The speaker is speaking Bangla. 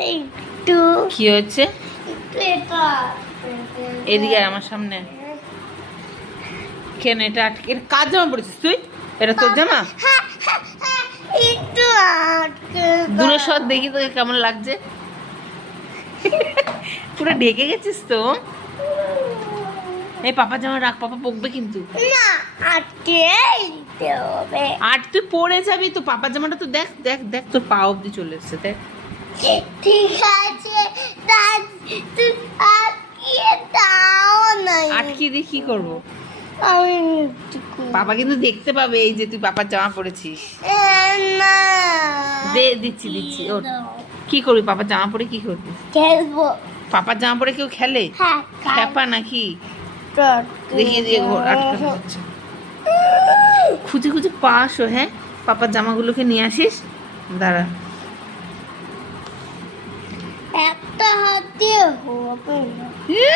একটু কি হয়েছে? একটু এটা এদিকে আয় আমার সামনে। কেন এটা আটকে? এটা কার জামা পড়েছিস তুই? এটা তোর জামা? একটু আটকে দূরে সর দেখি তোকে কেমন লাগছে। পুরো ঢেকে গেছিস তো। এই পাপা জামা রাখ, পাপা বকবে কিন্তু। না আটকে দিতে হবে। আর তুই পরে যাবি তো, পাপা জামাটা তো দেখ দেখ দেখ, তোর পা অব্দি চলে এসছে দেখ। ঠিক আছে তুই আটকে দাও না। আটকে দিয়ে কি করবো? আমি পাপা কিন্তু দেখতে পাবে এই যে তুই পাপার জামা পরেছিস। না দে, দিচ্ছি দিচ্ছি। ওর কি করবি? পাপার জামা পরে কি করবি? খেলবো। পাপার জামা পরে কেউ খেলে? হ্যাঁ খ্যাপা নাকি? দেখিয়ে দিয়ে ঘোর আটকানো হচ্ছে। খুঁজে খুঁজে পাসও, হ্যাঁ পাপার জামাগুলোকে নিয়ে আসিস। দাঁড়া, একটা হাতে হবে না।